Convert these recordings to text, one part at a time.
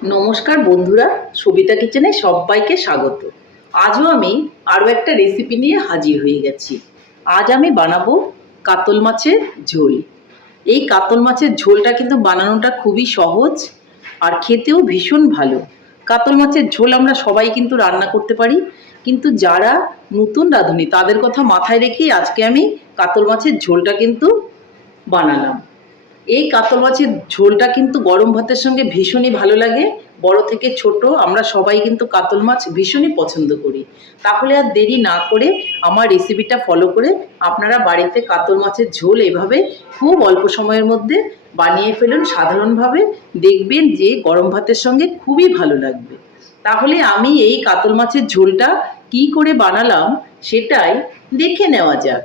নমস্কার বন্ধুরা, সবিতা কিচেনে সবাইকে স্বাগত। আজও আমি আরও একটা রেসিপি নিয়ে হাজির হয়ে গেছি। আজ আমি বানাবো কাতল মাছের ঝোল। এই কাতল মাছের ঝোলটা কিন্তু বানানোটা খুবই সহজ আর খেতেও ভীষণ ভালো। কাতল মাছের ঝোল আমরা সবাই কিন্তু রান্না করতে পারি, কিন্তু যারা নতুন রাঁধুনি তাদের কথা মাথায় রেখেই আজকে আমি কাতল মাছের ঝোলটা কিন্তু বানালাম। এই কাতল মাছের ঝোলটা কিন্তু গরম ভাতের সঙ্গে ভীষণই ভালো লাগে। বড় থেকে ছোট আমরা সবাই কিন্তু কাতল মাছ ভীষণই পছন্দ করি। তাহলে আর দেরি না করে আমার রেসিপিটা ফলো করে আপনারা বাড়িতে কাতল মাছের ঝোল এভাবে খুব অল্প সময়ের মধ্যে বানিয়ে ফেলুন সাধারণভাবে। দেখবেন যে গরম ভাতের সঙ্গে খুবই ভালো লাগবে। তাহলে আমি এই কাতল মাছের ঝোলটা কি করে বানালাম সেটাই দেখে নেওয়া যাক।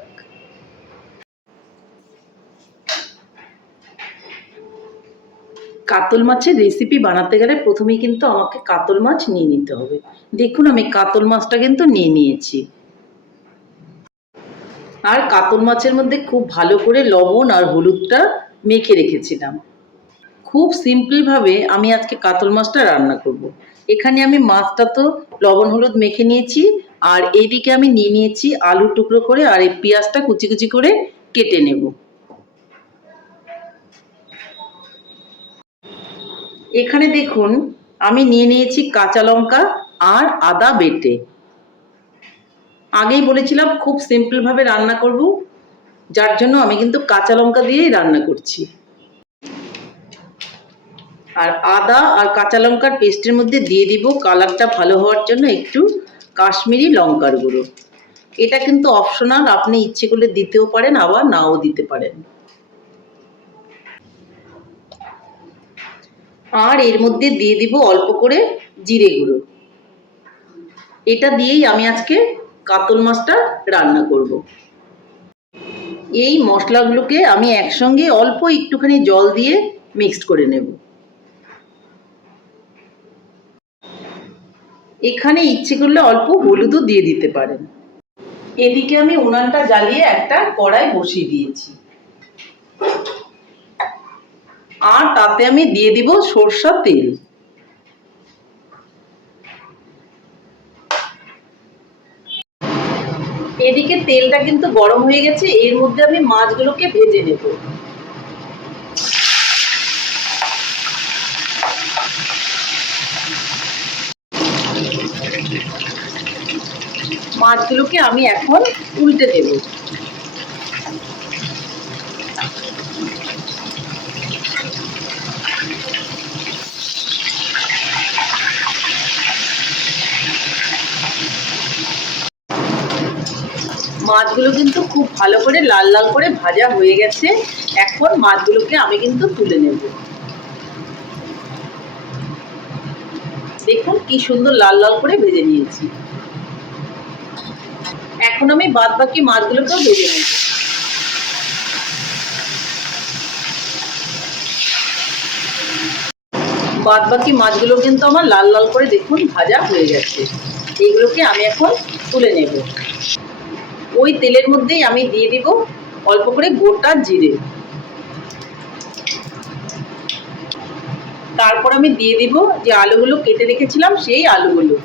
কাতল মাছের রেসিপি বানাতে গেলে প্রথমেই কিন্তু আমাকে কাতল মাছ নিয়ে নিতে হবে। দেখুন, আমি কাতল মাছটা কিন্তু নিয়ে নিয়েছি। আর কাতল মাছের মধ্যে খুব ভালো করে লবণ আর হলুদটা মেখে রেখেছিলাম। খুব সিম্পলভাবে আমি আজকে কাতল মাছটা রান্না করব। এখানে আমি মাছটা তো লবণ হলুদ মেখে নিয়েছি, আর এইদিকে আমি নিয়ে নিয়েছি আলু টুকরো করে আর এই পেঁয়াজটা কুচি কুচি করে কেটে নেব। এখানে দেখুন, আমি নিয়ে নিয়েছি কাঁচা লঙ্কা আর আদা বেটে। আগেই বলেছিলাম খুব সিম্পলভাবে রান্না করব, যার জন্য আমি কিন্তু কাঁচা লঙ্কা দিয়েই রান্না করছি। আর আদা আর কাঁচা লঙ্কার পেস্টের মধ্যে দিয়ে দিব কালারটা ভালো হওয়ার জন্য একটু কাশ্মীরি লঙ্কার গুঁড়ো। এটা কিন্তু অপশনাল আপনি ইচ্ছে করলে দিতেও পারেন, আবার নাও দিতে পারেন। আর এর মধ্যে দিয়ে দিব অল্প করে জিরে গুঁড়ো। এটা দিয়েই আমি আজকে কাতল মাছটা রান্না করব। এই মশলাগুলোকে আমি একসঙ্গে অল্প একটুখানি জল দিয়ে মিক্সড করে নেব। এখানে ইচ্ছে করলে অল্প হলুদও দিয়ে দিতে পারেন। এদিকে আমি উনানটা জ্বালিয়ে একটা কড়াই বসিয়ে দিয়েছি। আর তাতে আমি দিয়ে দিব সরষার তেল। এদিকে তেলটা কিন্তু গরম হয়ে গেছে, এর মধ্যে আমি মাছগুলোকে ভেজে নেব। মাছগুলোকে আমি এখন উল্টে দেবো। মাছগুলো কিন্তু খুব ভালো করে লাল লাল করে ভাজা হয়ে গেছে। এখন মাছগুলোকে আমি কিন্তু তুলে নেব। দেখুন কি সুন্দর লাল লাল করে ভেজে নিয়েছি। এখন আমি বাদ বাকি মাছগুলোকেও ভেজে নেব। বাদ বাকি মাছগুলো কিন্তু আমার লাল লাল করে দেখুন ভাজা হয়ে গেছে। এইগুলোকে আমি এখন তুলে নেব। ওই তেলের মধ্যেই আমি দিয়ে দিব অল্প করে গোটা জিরে। তারপর আমি দিয়ে দিব যে আলুগুলো কেটে রেখেছিলাম, সেই আলুগুলো।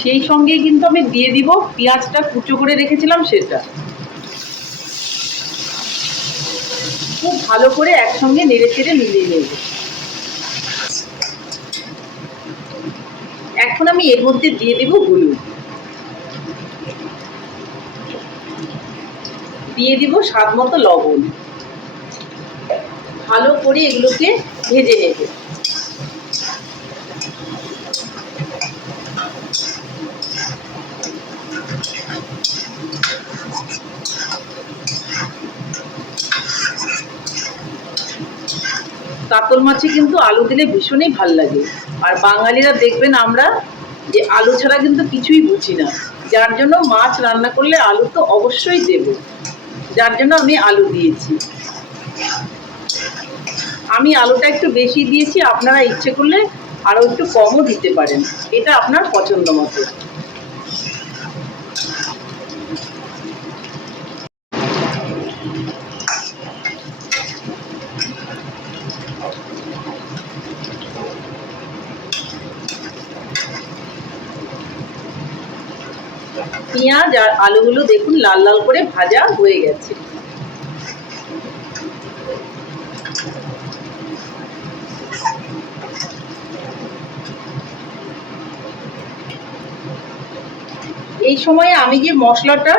সেই সঙ্গে কিন্তু আমি দিয়ে দিব পেঁয়াজটা কুচো করে রেখেছিলাম, সেটা। খুব ভালো করে একসঙ্গে নেড়ে চেড়ে মিলিয়ে নেব। এখন আমি এর মধ্যে দিয়ে দেব হলুদ। দিয়ে দিব স্বাদ মতো লবণ। ভালো করে এগুলোকে ভেজে নেব। কাতল মাছে কিন্তু আলু দিলে ভীষণই ভালো লাগে। আর বাঙালিরা দেখবেন আমরা যে আলু ছাড়া কিন্তু কিছুই বুঝি না। যার জন্য মাছ রান্না করলে আলু তো অবশ্যই দেব। যার জন্য আমি আলু দিয়েছি। আমি আলুটা একটু বেশি দিয়েছি, আপনারা ইচ্ছে করলে আরও একটু কমও দিতে পারেন। এটা আপনার পছন্দ মতো। পেঁয়াজ আর আলুগুলো দেখুন লাল লাল করে ভাজা হয়ে গেছে। এই সময়ে আমি যে মশলাটা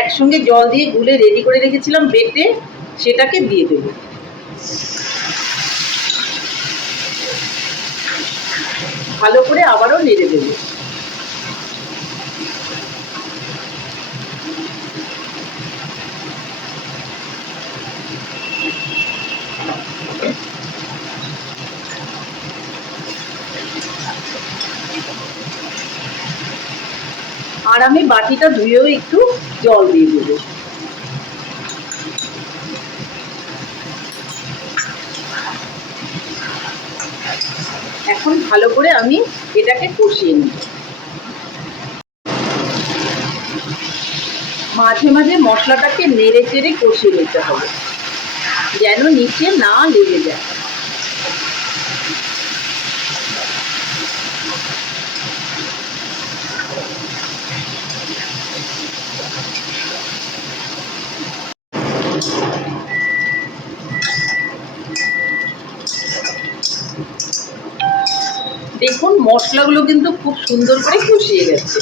একসঙ্গে জল দিয়ে গুলে রেডি করে রেখেছিলাম বেটে, সেটাকে দিয়ে দেবো। ভালো করে আবারও নেড়ে দেবো। আর আমি বাটিটা ধুয়েও একটু জল দিয়ে দেবো। এখন ভালো করে আমি এটাকে কষিয়ে নিই। মাঝে মাঝে মশলাটাকে নেড়ে চেড়ে কষিয়ে নিতে হবে, যেন নিচে না লেগে যায়। মশলাগুলো কিন্তু খুব সুন্দর করে কষিয়ে গেছে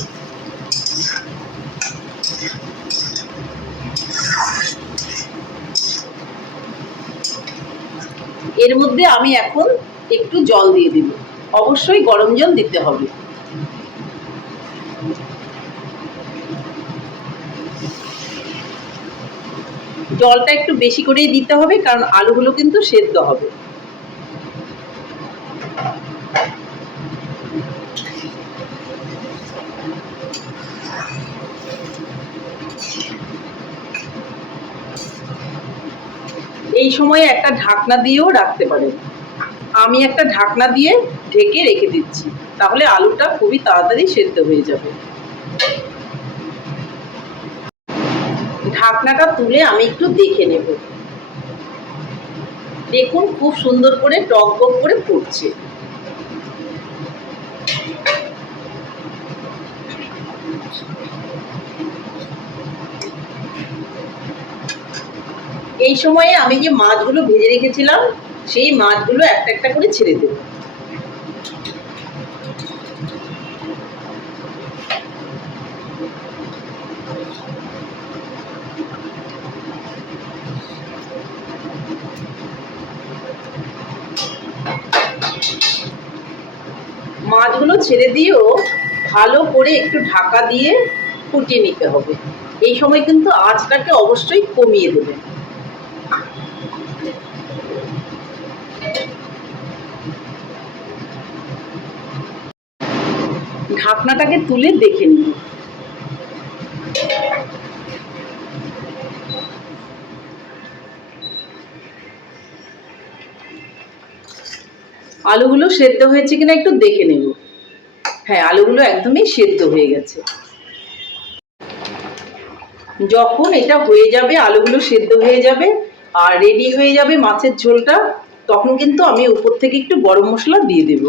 এর মধ্যে আমি এখন একটু জল দিয়ে দিব। অবশ্যই গরম জল দিতে হবে। জলটা একটু বেশি করেই দিতে হবে, কারণ আলুগুলো কিন্তু সেদ্ধ হবে। এই সময়ে একটা ঢাকনা দিয়েও রাখতে পারেন। আমি একটা ঢাকনা দিয়ে ঢেকে রেখে দিচ্ছি। তাহলে আলুটা খুবই তাড়াতাড়ি সেদ্ধ হয়ে যাবে। ঢাকনাটা তুলে আমি একটু দেখে নেব। দেখুন, খুব সুন্দর করে টক বক করে ফুটছে। এই সময়ে আমি যে মাছগুলো ভেজে রেখেছিলাম, সেই মাছগুলো একটা একটা করে ছেড়ে দেবো। মাছগুলো ছেড়ে দিয়েও ভালো করে একটু ঢাকা দিয়ে ফুটিয়ে নিতে হবে। এই সময় কিন্তু আঁচটাকে অবশ্যই কমিয়ে দেবেন। ঢাকনাটাকে তুলে দেখে নিন। আলুগুলো সেদ্ধ হয়েছে কিনা একটু দেখে নেব হ্যাঁ আলুগুলো একদমই সেদ্ধ হয়ে গেছে। যখন এটা হয়ে যাবে, আলুগুলো সেদ্ধ হয়ে যাবে আর রেডি হয়ে যাবে মাছের ঝোলটা, তখন কিন্তু আমি উপর থেকে একটু গরম মশলা দিয়ে দেব।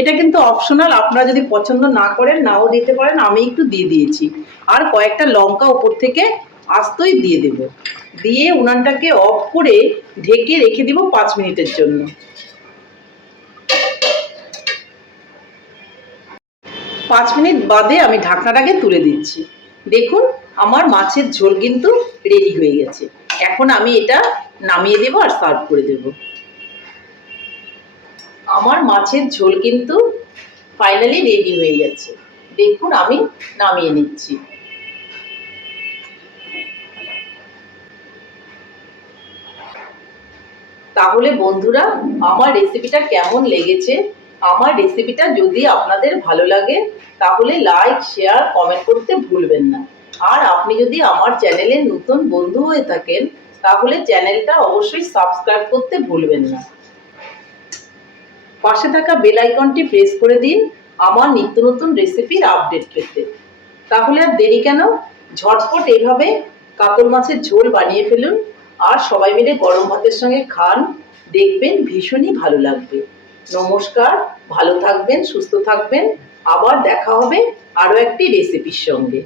এটা কিন্তু অপশনাল আপনারা যদি পছন্দ না করেন, নাও দিতে পারেন, আমি একটু দিয়ে দিয়েছি। আর কয়েকটা লঙ্কা উপর থেকে আস্তই দিয়ে দেব। দিয়ে উনানটাকে অফ করে ঢেকে রেখে দিব পাঁচ মিনিটের জন্য। পাঁচ মিনিট বাদে আমি ঢাকনাটাকে তুলে দিচ্ছি। দেখুন, আমার মাছের ঝোল কিন্তু রেডি হয়ে গেছে। এখন আমি এটা নামিয়ে দেবো আর সার্ভ করে দেব। আমার মাছের ঝোল কিন্তু ফাইনালি রেডি হয়ে গেছে। দেখুন, আমি নামিয়ে নিচ্ছি। তাহলে বন্ধুরা, আমার রেসিপিটা কেমন লেগেছে? আমার রেসিপিটা যদি আপনাদের ভালো লাগে, তাহলে লাইক শেয়ার কমেন্ট করতে ভুলবেন না। আর আপনি যদি আমার চ্যানেলের নতুন বন্ধু হয়ে থাকেন, তাহলে চ্যানেলটা অবশ্যই সাবস্ক্রাইব করতে ভুলবেন না। পাশে থাকা বেল আইকনটি প্রেস করে দিন, আমার নিত্য নতুন রেসিপির আপডেট পেতে। তাহলে আর দেরি কেন? ঝটপট এভাবে কাতল মাছের ঝোল বানিয়ে ফেলুন আর সবাই মিলে গরম ভাতের সঙ্গে খান। দেখবেন ভীষণই ভালো লাগবে। নমস্কার, ভালো থাকবেন, সুস্থ থাকবেন। আবার দেখা হবে আরও একটি রেসিপির সঙ্গে।